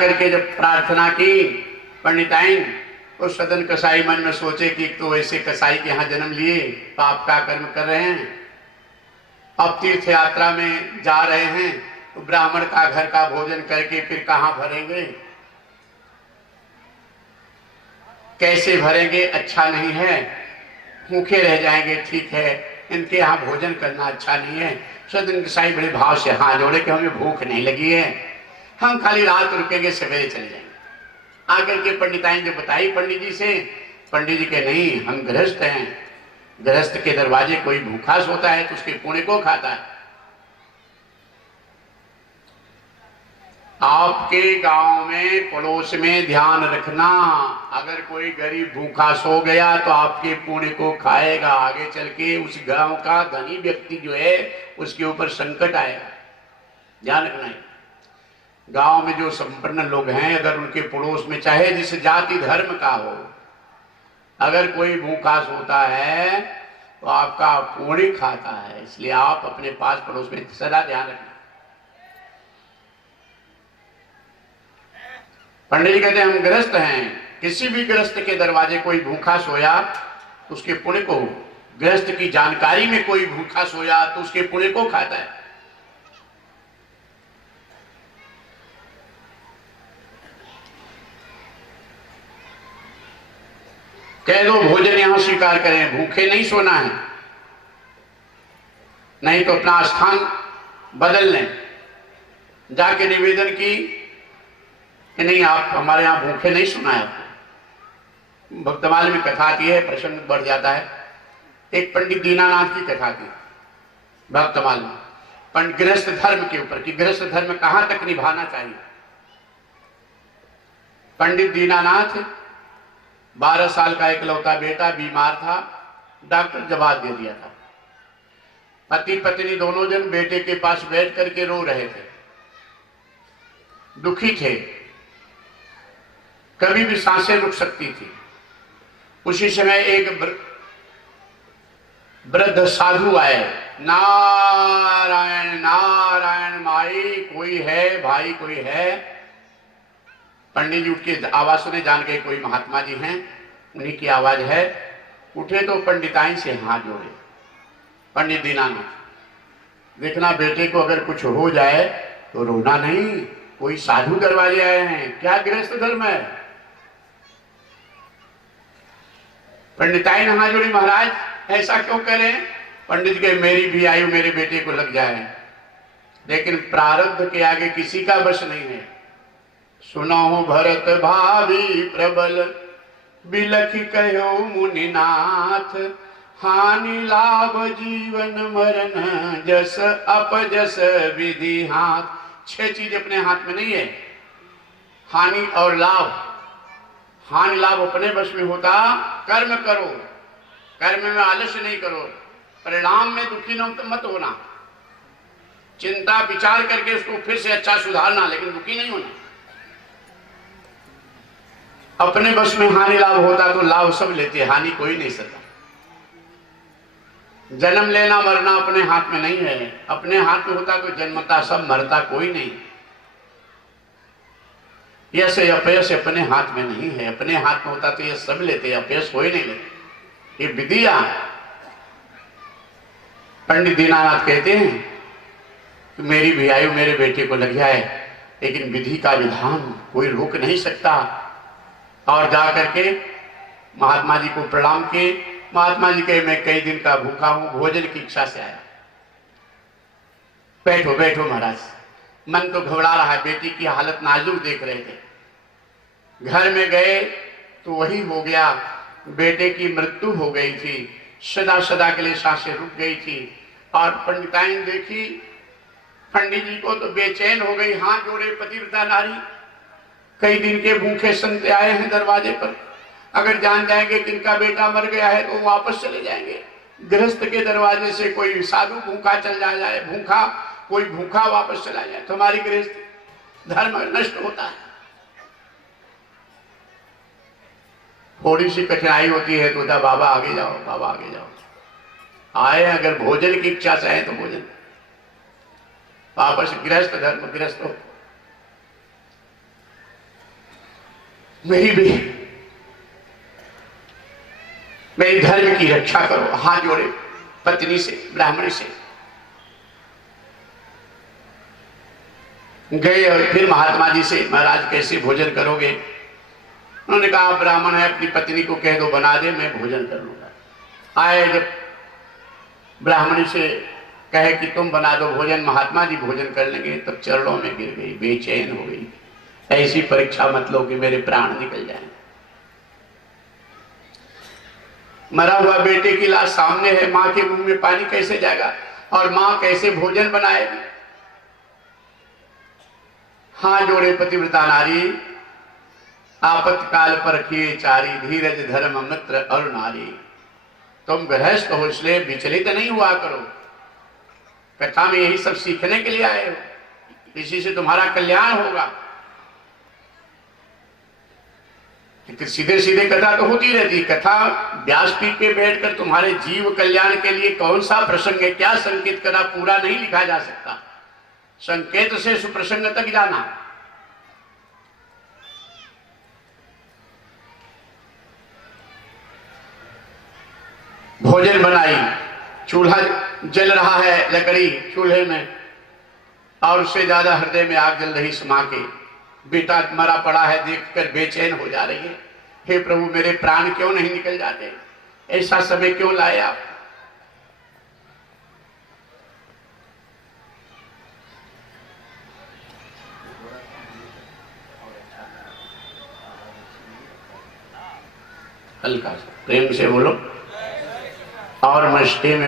करके जब प्रार्थना की पंडिताइन, तो सदन कसाई मन में सोचे कि तो ऐसे कसाई के यहाँ जन्म लिए, पाप का कर्म कर रहे हैं, अब तीर्थ यात्रा में जा रहे हैं, तो ब्राह्मण का घर का भोजन करके फिर कहाँ भरेंगे, कैसे भरेंगे, अच्छा नहीं है, भूखे रह जाएंगे। ठीक है, इनके यहाँ भोजन करना अच्छा नहीं है। सदन कसाई बड़े भाव से हाथ जोड़े कि हमें भूख नहीं लगी है, हम खाली रात रुकेंगे, सवेरे चले जाएंगे। आकर के पंडिताइन जो बताई पंडित जी से, पंडित जी के नहीं, हम गृहस्थ हैं, गृहस्थ के दरवाजे कोई भूखा सोता है तो उसके पुण्य को खाता है। आपके गांव में पड़ोस में ध्यान रखना, अगर कोई गरीब भूखा सो गया तो आपके पुण्य को खाएगा, आगे चल के उस गांव का धनी व्यक्ति जो है उसके ऊपर संकट आएगा। ध्यान रखना है। गांव में जो संपन्न लोग हैं, अगर उनके पड़ोस में चाहे जिस जाति धर्म का हो, अगर कोई भूखा सोता है तो आपका पुण्य खाता है। इसलिए आप अपने पास पड़ोस में सदा ध्यान रखना। पंडित जी कहते हैं हम गृहस्थ हैं, किसी भी गृहस्थ के दरवाजे कोई भूखा सोया तो उसके पुण्य को, गृहस्थ की जानकारी में कोई भूखा सोया तो उसके पुण्य को खाता है। कह दो भोजन यहां स्वीकार करें, भूखे नहीं सोना है, नहीं तो अपना स्थान बदल लें। जाके निवेदन की कि नहीं, आप हमारे यहां भूखे नहीं सोना है। आपको भक्तमाल में कथा आती है, प्रसंग बढ़ जाता है। एक पंडित दीनानाथ की कथा थी भक्तमाल में, पंडित गृहस्थ धर्म के ऊपर कि गृहस्थ धर्म कहां तक निभाना चाहिए। पंडित दीनानाथ 12 साल का इकलौता बेटा बीमार था, डॉक्टर जवाब दे दिया था। पति पत्नी दोनों जन बेटे के पास बैठ करके रो रहे थे, दुखी थे, कभी भी सांसें रुक सकती थी। उसी समय एक वृद्ध साधु आए, नारायण नारायण माई, कोई है भाई, कोई है। पंडित जी उठ के आवाज सुने, जान गए कोई महात्मा जी हैं, उन्हीं की आवाज है। उठे तो पंडिताइन से हाथ जोड़े, पंडित दीनानाथ देखना बेटे को अगर कुछ हो जाए तो रोना नहीं, कोई साधु दरवाजे आए हैं, क्या गृहस्थ धर्म है। पंडिताइन हाथ जोड़े, महाराज ऐसा क्यों करें। पंडित के मेरी भी आयु मेरे बेटे को लग जाए, लेकिन प्रारब्ध के आगे किसी का बस नहीं है। सुनो भरत भावी प्रबल, बिलखि कहो मुनिनाथ, हानि लाभ जीवन मरण, जस अपजस विधि हाथ। 6 चीज अपने हाथ में नहीं है, हानि और लाभ। हानि लाभ अपने बस में होता, कर्म करो, कर्म में आलस्य नहीं करो, परिणाम में दुखी मत होना, चिंता विचार करके उसको फिर से अच्छा सुधारना, लेकिन दुखी नहीं होना। अपने बस में हानि लाभ होता तो लाभ सब लेते, हानि कोई नहीं सकता। जन्म लेना मरना अपने हाथ में नहीं है, अपने हाथ में होता तो जन्मता सब, मरता कोई नहीं। यश अपयश अपने हाथ में नहीं है, अपने हाथ में होता तो ये सब लेते, अपयश कोई नहीं लेते। ये विधिया। पंडित दीनानाथ कहते हैं कि मेरी भी आयु मेरे बेटे को लग जाए, लेकिन विधि का विधान कोई रोक नहीं सकता। और जा करके महात्मा जी को प्रणाम किए। महात्मा जी कहे मैं कई दिन का भूखा हूं, भोजन की इच्छा से आया। बैठो बैठो महाराज। मन तो घबरा रहा है, बेटी की हालत नाजुक देख रहे थे। घर में गए तो वही हो गया, बेटे की मृत्यु हो गई थी, सदा सदा के लिए सांसें रुक गई थी। और पंडिताइन देखी, पंडित जी को तो बेचैन हो गई, हाथ जोड़े पतिव्रता नारी, कई दिन के भूखे संत आए हैं दरवाजे पर, अगर जान जाएंगे कि इनका बेटा मर गया है तो वापस चले जाएंगे। गृहस्थ के दरवाजे से कोई साधु भूखा चल जाए, भूखा कोई भूखा वापस चला जाए तो हमारी गृहस्थ धर्म नष्ट होता है। थोड़ी सी कठिनाई होती है तो बाबा आगे जाओ, बाबा आगे जाओ। आए अगर भोजन की इच्छा से आए तो भोजन, वापस गृहस्थ धर्म गृहस्थ हो। मेरी भी मेरी धर्म की रक्षा करो। हाथ जोड़े पत्नी से, ब्राह्मणी से गए और फिर महात्मा जी से, महाराज कैसे भोजन करोगे? उन्होंने कहा ब्राह्मण है, अपनी पत्नी को कह दो बना दे, मैं भोजन कर लूंगा। आए जब ब्राह्मणी से कहे कि तुम बना दो भोजन, महात्मा जी भोजन कर लेंगे, तब चरणों में गिर गई, बेचैन हो गई। ऐसी परीक्षा मत लो कि मेरे प्राण निकल जाएं। मरा हुआ बेटे की लाश सामने है, मां के मुंह में पानी कैसे जाएगा और मां कैसे भोजन बनाएगी? हाथ जोड़े पतिव्रता नारी, आपत्काल पर किए चारी, धीरज धर्म मित्र और नारी। तुम गृहस्थ हो इसलिए विचलित नहीं हुआ करो। कथा में यही सब सीखने के लिए आए हो, इसी से तुम्हारा कल्याण होगा। सीधे सीधे कथा तो होती रहती, कथा व्यासपीठ पे बैठकर तुम्हारे जीव कल्याण के लिए कौन सा प्रसंग है, क्या संकेत करा, पूरा नहीं लिखा जा सकता। संकेत से सुप्रसंग तक जाना। भोजन बनाई, चूल्हा जल रहा है, लकड़ी चूल्हे में, और उससे ज्यादा हृदय में आग जल रही मां के। बेटा मरा पड़ा है, देखकर बेचैन हो जा रही है। हे प्रभु मेरे प्राण क्यों नहीं निकल जाते, ऐसा समय क्यों लाए आप? हल्का सा प्रेम से बोलो और मस्ती में